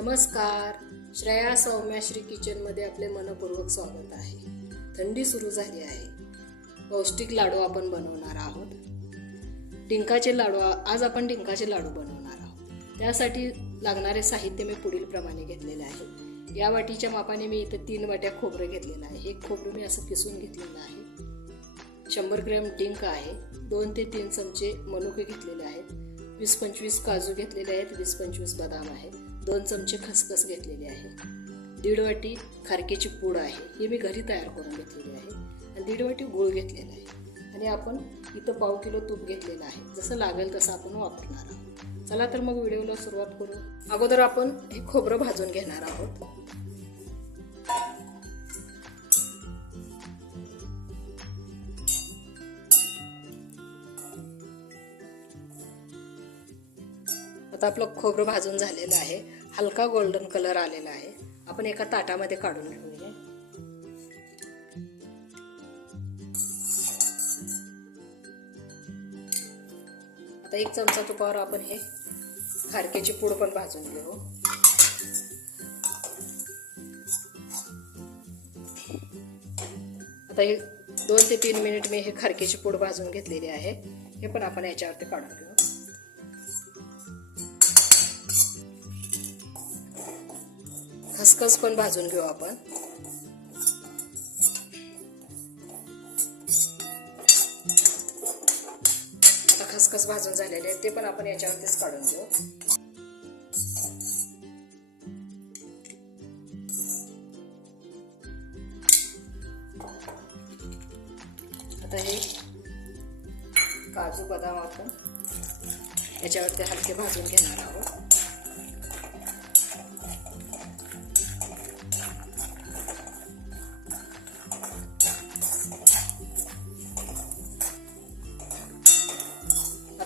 नमस्कार. श्रेया सौम्या श्री किचनमध्ये आपले मनपूर्वक स्वागत आहे. थंडी सुरू झाली आहे. पौष्टिक लाडू आपण बनवणार आहोत. डिंकाचे लाडू आज आपण डिंकाचे लाडू बनवणार आहोत. त्यासाठी लागणारे साहित्य मी पुढील प्रमाणे घेतलेले आहे. या वाटीच्या मापाने मी इथं तीन वाट्या खोबरं घेतलेलं आहे. एक खोबरं मी असं किसून घेतलेलं आहे. शंभर ग्रॅम डिंक आहे. दोन ते तीन चमचे मनुके घेतलेले आहेत. वीस पंचवीस काजू घेतलेले आहेत. वीस पंचवीस बदाम आहे दोन चमचे खसखस घेतलेले आहे. दीड वाटी खारकेची पूड आहे. ही मी घरी तयार करून घेतलेली आहे. आणि दीड वाटी गूळ घेतलेला आहे. आणि आपण इथं पाव किलो तूप घेतलेलं आहे. जसं लागेल तसं आपण वापरणार आहोत. चला तर मग व्हिडिओला सुरुवात करू. अगोदर आपण हे खोबरं भाजून घेणार आहोत. आता आपलं खोबरं भाजून झालेलं आहे. हलका गोल्डन कलर आलेला आहे. आपण एका ताटामध्ये काढून ठेवूया आता एक चमचा तुपावर आपण हे खारकेची पूड पण भाजून घेऊ. आता हे दोन ते तीन मिनिट मी हे खारकेची पूड भाजून घेतलेली आहे. हे पण आपण याच्यावरती काढून घेऊ. खसखस पण भाजून घेऊ आपण. आता खसखस भाजून झालेले आहेत ते पण आपण याच्यावरतीच काढून घेऊ. आता हे काजू बदाम आपण याच्यावरती हलके भाजून घेणार आहोत.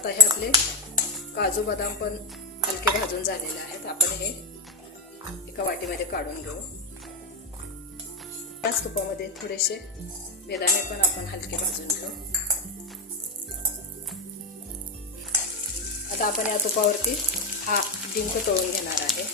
आता हे आपले काजू बदाम पण हलके भाजून झालेले आहेत. आपण हे एका वाटीमध्ये काढून घेऊ. त्याच तुपामध्ये थोडेसे बेदाणे पण आपण हलके भाजून घेऊ. आता आपण या तुपावरती हा डिंक तळून घेणार आहे.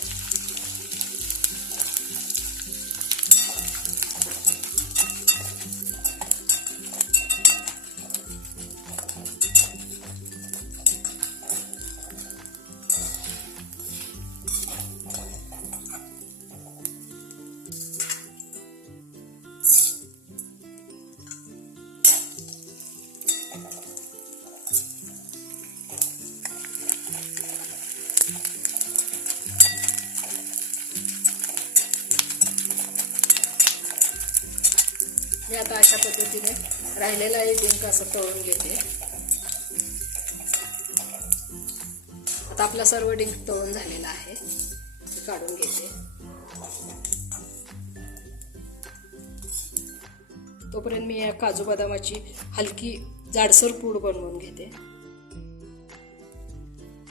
मी आता अशा पद्धतीने राहिलेला एक डिंक असं तळून घेते. आता आपला सर्व डिंक तळून झालेला आहे. काढून घेते. तोपर्यंत मी या काजू बदामाची हलकी जाडसर पूड बनवून घेते.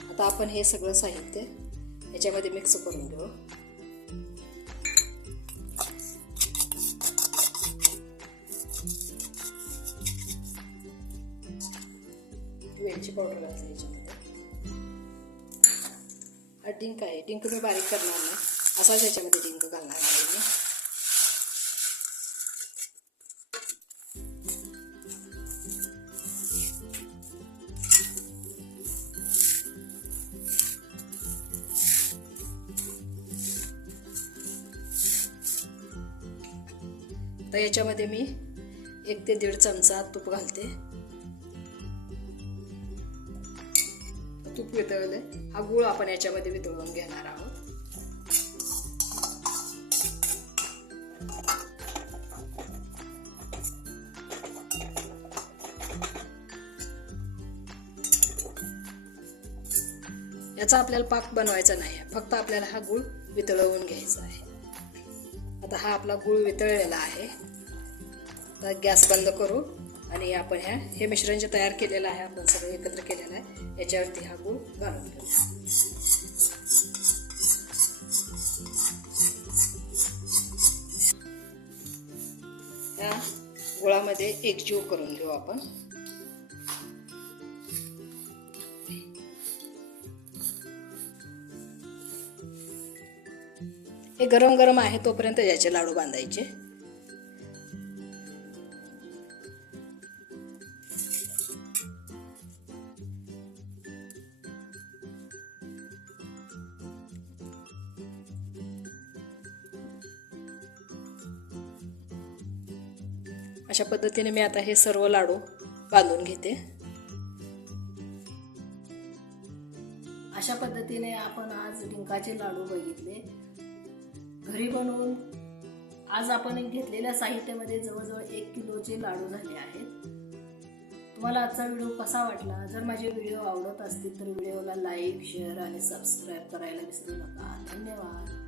आता आपण हे सगळं साहित्य याच्यामध्ये मिक्स करून घेऊ. वेलची पावडर घातली याच्यामध्ये. हा डिंक आहे. डिंक मी बारीक करणार नाही. असाच याच्यामध्ये डिंक घालणार आहे तर याच्यामध्ये मी एक ते दीड चमचा तूप घालते. तूप वितळले हा गुळ आपण याच्यामध्ये वितळून घेणार आहोत. याचा आपल्याला पाक बनवायचा नाही आहे फक्त आपल्याला हा गुळ वितळवून घ्यायचा आहे. आता हा आपला गुळ वितळलेला आहे. आता गॅस बंद करू आणि आपण ह्या हे मिश्रण जे तयार केलेलं आहे आपण सगळं एकत्र केलेलं आहे याच्यावरती हा गूळ घालून घेऊ. गुळामध्ये गुळामध्ये एकजीव करून घेऊ आपण. हे गरम गरम आहे तोपर्यंत याचे लाडू बांधायचे. अशा पद्धतीने मी आता हे सर्व लाडू बांधून घेते. अशा पद्धतीने आपण आज डिंकाचे लाडू बघितले. घरी बनवून आज आपण घेतलेल्या साहित्यामध्ये जवळजवळ एक किलोचे लाडू झाले आहेत. तुम्हाला आजचा व्हिडिओ कसा वाटला? जर माझे व्हिडिओ आवडत असतील तर व्हिडिओला लाईक शेअर आणि सबस्क्राईब करायला विसरू नका. धन्यवाद.